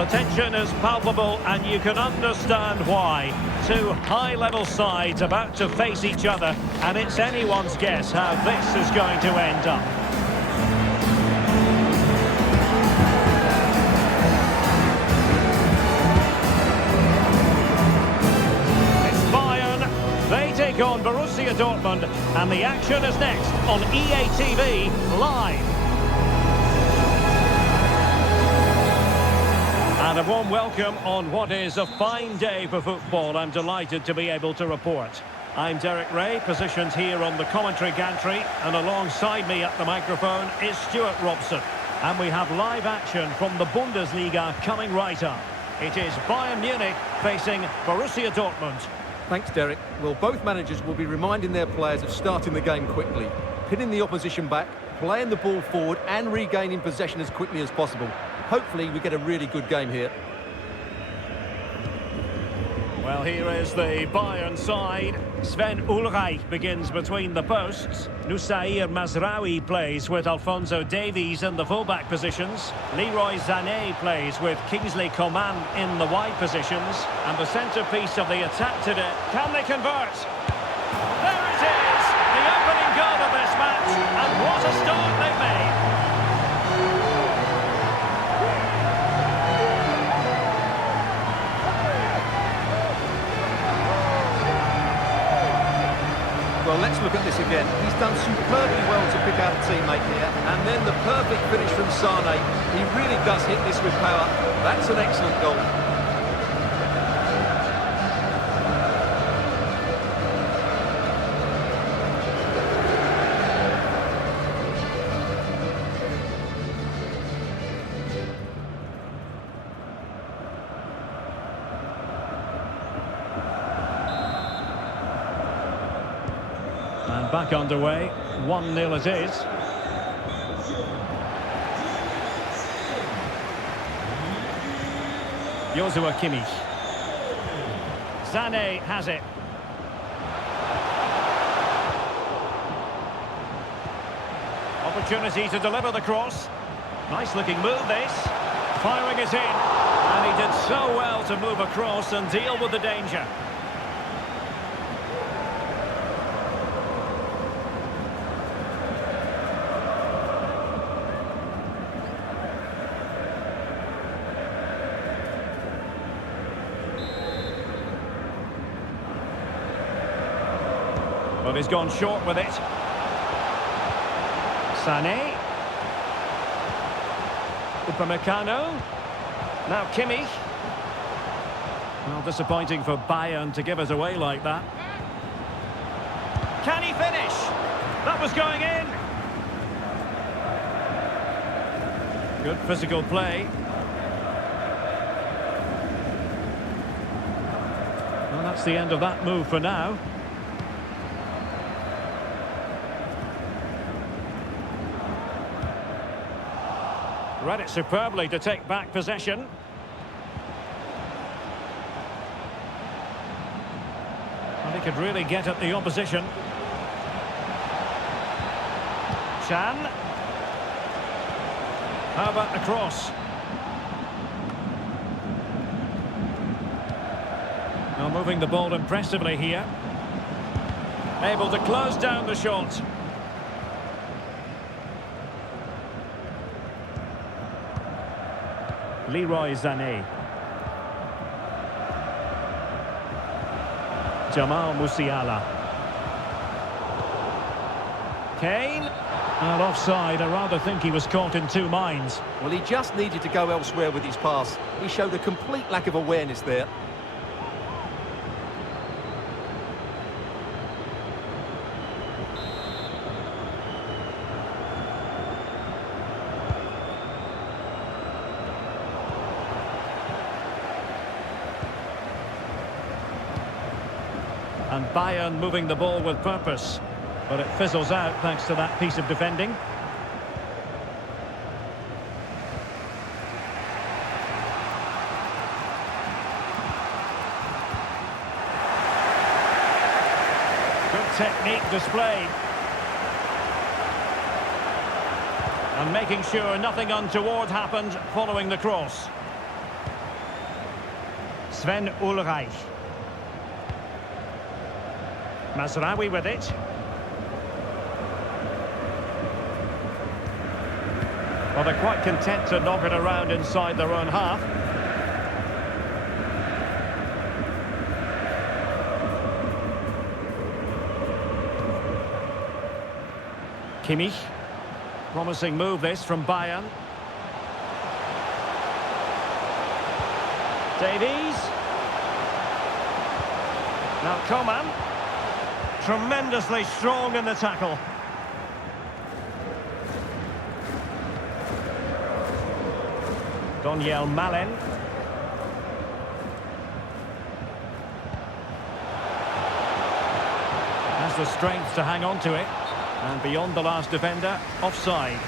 The tension is palpable and you can understand why. Two high-level sides about to face each other, and it's anyone's guess how this is going to end up. It's Bayern. They take on Borussia Dortmund, and the action is next on EA TV Live. And a warm welcome on what is a fine day for football. I'm delighted to be able to report. I'm Derek Ray, positioned here on the commentary gantry, and alongside me at the microphone is Stuart Robson. And we have live action from the Bundesliga coming right up. It is Bayern Munich facing Borussia Dortmund. Thanks, Derek. Well, both managers will be reminding their players of starting the game quickly, pinning the opposition back, playing the ball forward and regaining possession as quickly as possible. Hopefully we get a really good game here. Well, here is the Bayern side. Sven Ulreich begins between the posts. Nusair Mazraoui plays with Alphonso Davies in the fullback positions. Leroy Sané plays with Kingsley Coman in the wide positions. And the centrepiece of the attack today. Can they convert? There it is! The opening goal of this match. And what a start they've made. Well, let's look at this again. He's done superbly well to pick out a teammate here. And then the perfect finish from Sané. He really does hit this with power. That's an excellent goal. And back underway, 1-0 it is. Joshua Kimmich. Sané has it. Opportunity to deliver the cross. Nice looking move this. Firing it in. And he did so well to move across and deal with the danger. But he's gone short with it. Sané. Upamecano. Now Kimmich. Well, disappointing for Bayern to give it away like that. Can he finish? That was going in. Good physical play. Well, that's the end of that move for now. Read it superbly to take back possession. And he could really get at the opposition. Chan. How about the cross? Now moving the ball impressively here. Able to close down the shot. Leroy Sané. Jamal Musiala. Kane. And offside. I rather think he was caught in two minds. Well, he just needed to go elsewhere with his pass. He showed a complete lack of awareness there. And Bayern moving the ball with purpose. But it fizzles out thanks to that piece of defending. Good technique displayed. And making sure nothing untoward happened following the cross. Sven Ulreich. Mazraoui with it. Well, they're quite content to knock it around inside their own half. Kimmich. Promising move this from Bayern. Davies. Now Coman. Tremendously strong in the tackle. Daniel Malen. Has the strength to hang on to it. And beyond the last defender, offside.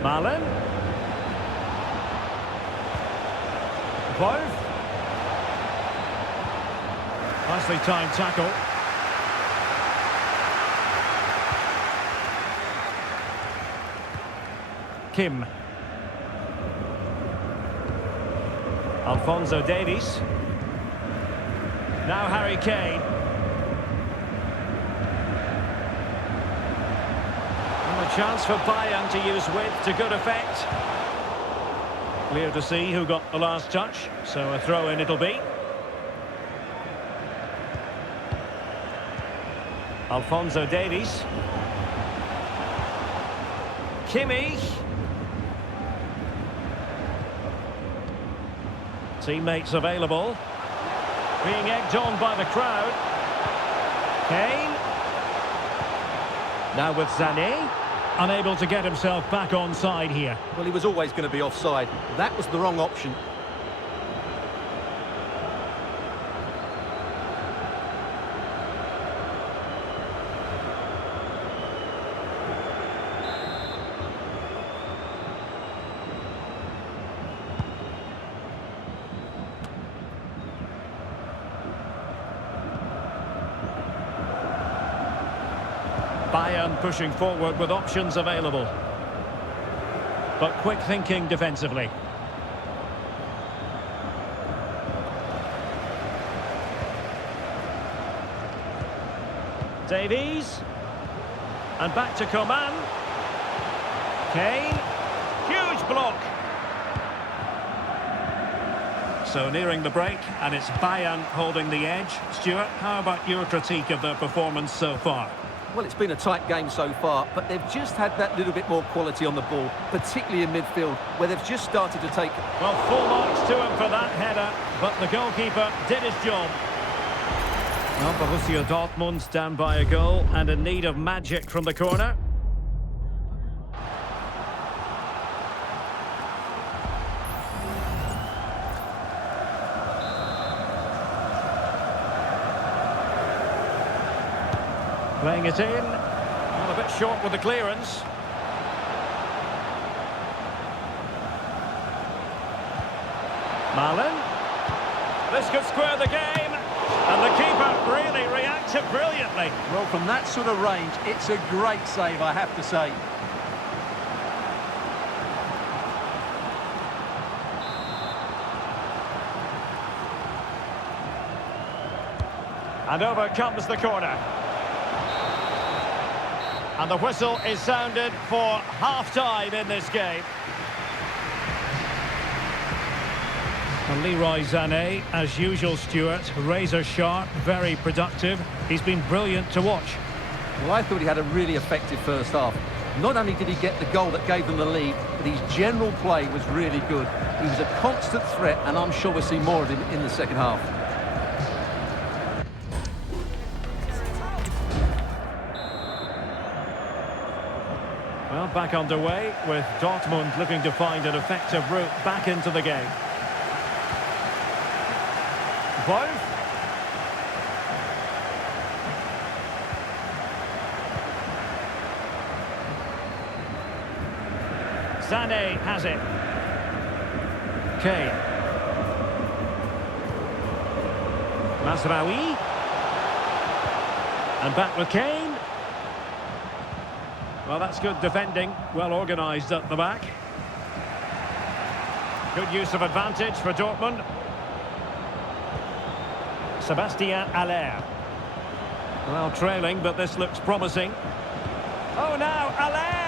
Malen. Wolf. Nicely timed tackle. Kim. Alphonso Davies. Now Harry Kane. And a chance for Bayern to use width to good effect. Clear to see who got the last touch, so a throw-in it'll be. Alphonso Davies. Kimmich. Teammates available. Being egged on by the crowd. Kane. Now with Sané. Unable to get himself back onside here. Well, he was always going to be offside. That was the wrong option. Bayern pushing forward with options available. But quick thinking defensively. Davies. And back to Coman. Kane. Huge block. So nearing the break, and it's Bayern holding the edge. Stuart, how about your critique of their performance so far? Well, it's been a tight game so far, but they've just had that little bit more quality on the ball, particularly in midfield, where they've just started to take... Well, full marks to him for that header, but the goalkeeper did his job. Well, Borussia Dortmund stand by a goal and in need of magic from the corner. Playing it in. Well, a bit short with the clearance. Malen. This could square the game. And the keeper really reacted brilliantly. Well, from that sort of range, it's a great save, I have to say. And over comes the corner. And the whistle is sounded for half-time in this game. And Leroy Sané, as usual, Stuart, razor sharp, very productive. He's been brilliant to watch. Well, I thought he had a really effective first half. Not only did he get the goal that gave them the lead, but his general play was really good. He was a constant threat, and I'm sure we'll see more of him in the second half. Well, back underway with Dortmund looking to find an effective route back into the game. Wolf. Sané has it. Kane. Mazraoui. And back with Kane. Well, that's good defending. Well organised at the back. Good use of advantage for Dortmund. Sébastien Haller. Well, trailing, but this looks promising. Oh, now Haller!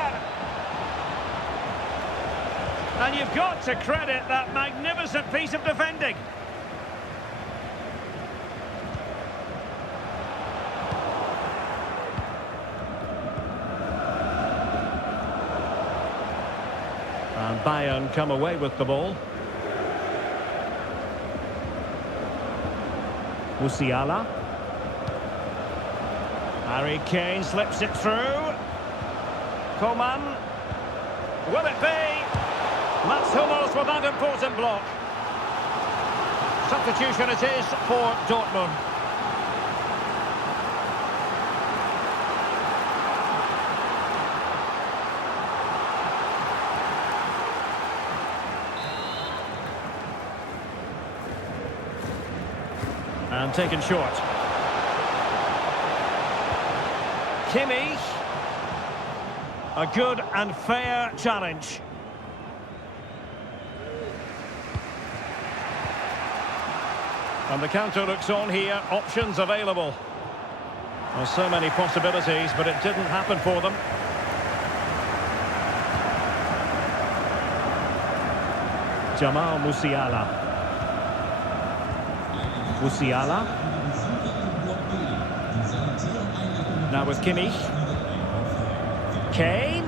And you've got to credit that magnificent piece of defending. And Bayern come away with the ball. Musiala. Harry Kane slips it through. Coman. Will it be? Mats Hummels with that important block. Substitution it is for Dortmund. And taken short. Kimmich. A good and fair challenge. And the counter looks on here. Options available. Well, so many possibilities, but it didn't happen for them. Jamal Musiala. Musiala. Now with Kimmich. Kane.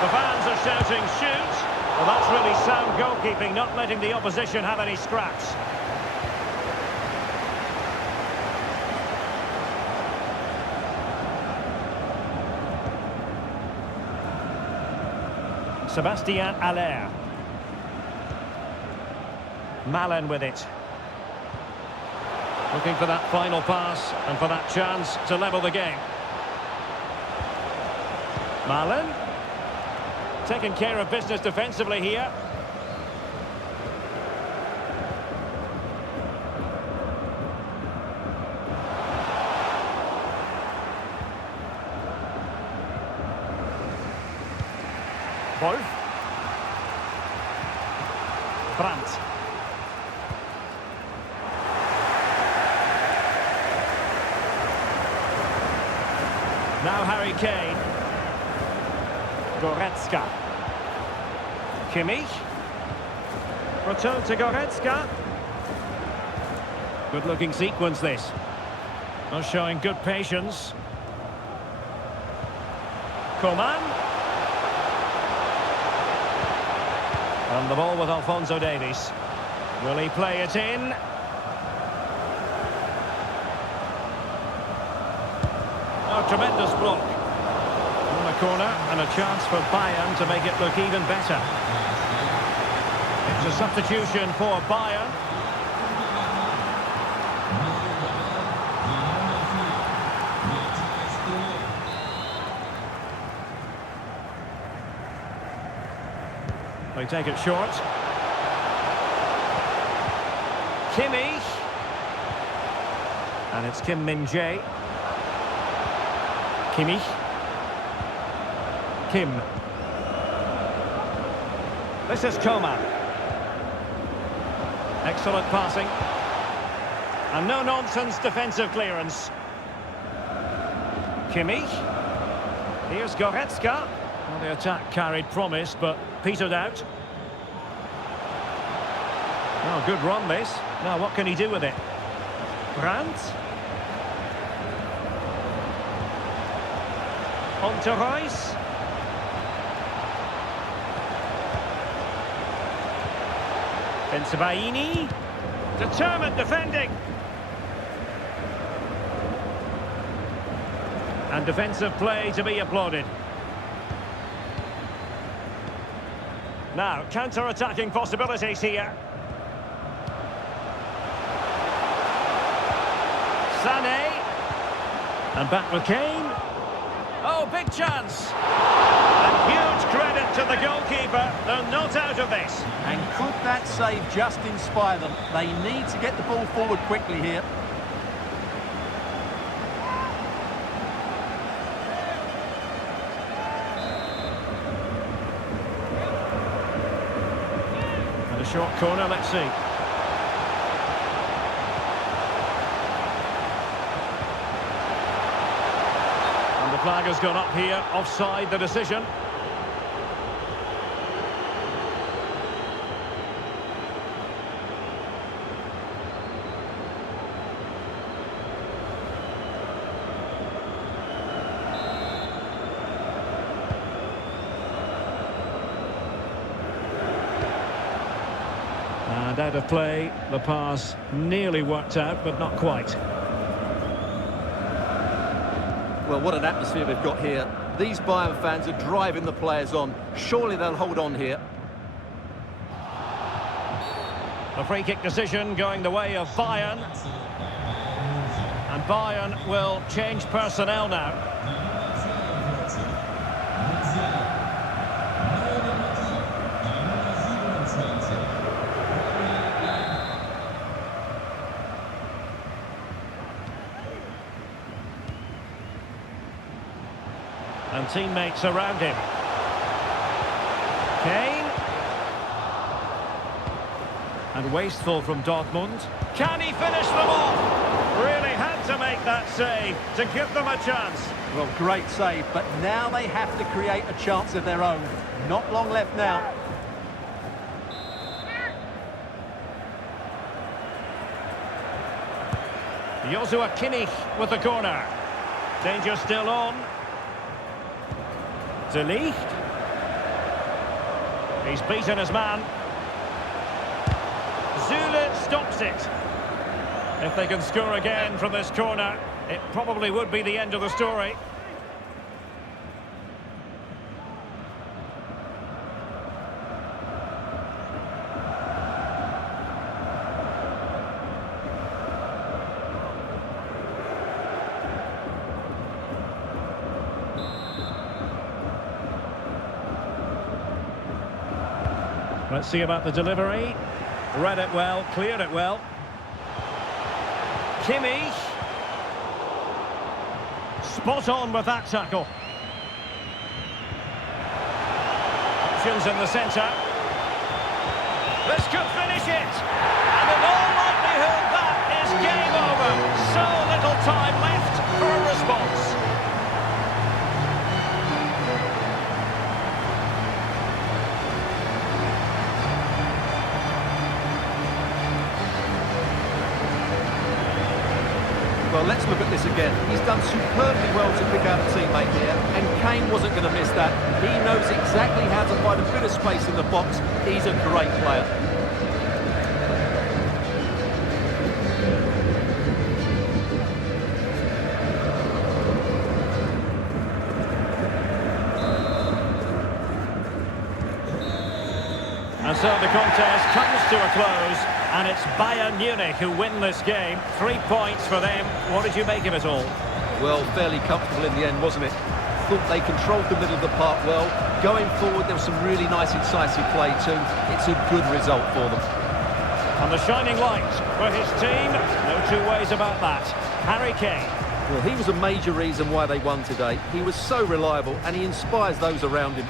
The fans are shouting, shoot. Well, that's really sound goalkeeping, not letting the opposition have any scraps. Sébastien Haller. Malen with it. Looking for that final pass and for that chance to level the game. Malen. Taking care of business defensively here. Wolf. Brandt. Now Harry Kane. Goretzka. Kimmich. Return to Goretzka. Good looking sequence this. Not showing good patience. Coman. And the ball with Alphonso Davies. Will he play it in? Oh, tremendous block. On the corner, and a chance for Bayern to make it look even better. It's a substitution for Bayern. They take it short. Kimmich. And it's Kim Min-jae. Kimmich. Kim. This is Coman. Excellent passing. And no-nonsense defensive clearance. Kimmich. Here's Goretzka. Well, the attack carried promise, but petered out. Oh, good run this. Now, what can he do with it? Brandt. On to Reus. Bensebaini. Determined defending. And defensive play to be applauded. Now, counter-attacking possibilities here. Sané. And back with Kane. Oh, big chance. And huge credit to the goalkeeper. They're not out of this. And could that save just inspire them? They need to get the ball forward quickly here. And a short corner, let's see. And the flag has gone up here, offside the decision. And out of play, the pass nearly worked out, but not quite. Well, what an atmosphere we've got here. These Bayern fans are driving the players on. Surely they'll hold on here. The free kick decision going the way of Bayern. And Bayern will change personnel now. And teammates around him. Kane. And wasteful from Dortmund. Can he finish them off? Really had to make that save to give them a chance. Well, great save, but now they have to create a chance of their own. Not long left now. Joshua Kimmich with the corner. Danger still on. De Ligt. He's beaten his man. Zule stops it. If they can score again from this corner, it probably would be the end of the story. Let's see about the delivery. Read it well, cleared it well. Kimmich. Spot on with that tackle. Options in the centre. This could finish it. And in all likelihood, that is game over. So little time left for a response. Well, let's look at this again. He's done superbly well to pick out a teammate here, and Kane wasn't going to miss that. He knows exactly how to find a bit of space in the box. He's a great player. And so the contest comes to a close, and it's Bayern Munich who win this game. 3 points for them. What did you make of it all? Well, fairly comfortable in the end, wasn't it? Thought they controlled the middle of the park well. Going forward, there was some really nice, incisive play too. It's a good result for them. And the shining light for his team. No two ways about that. Harry Kane. Well, he was a major reason why they won today. He was so reliable, and he inspires those around him.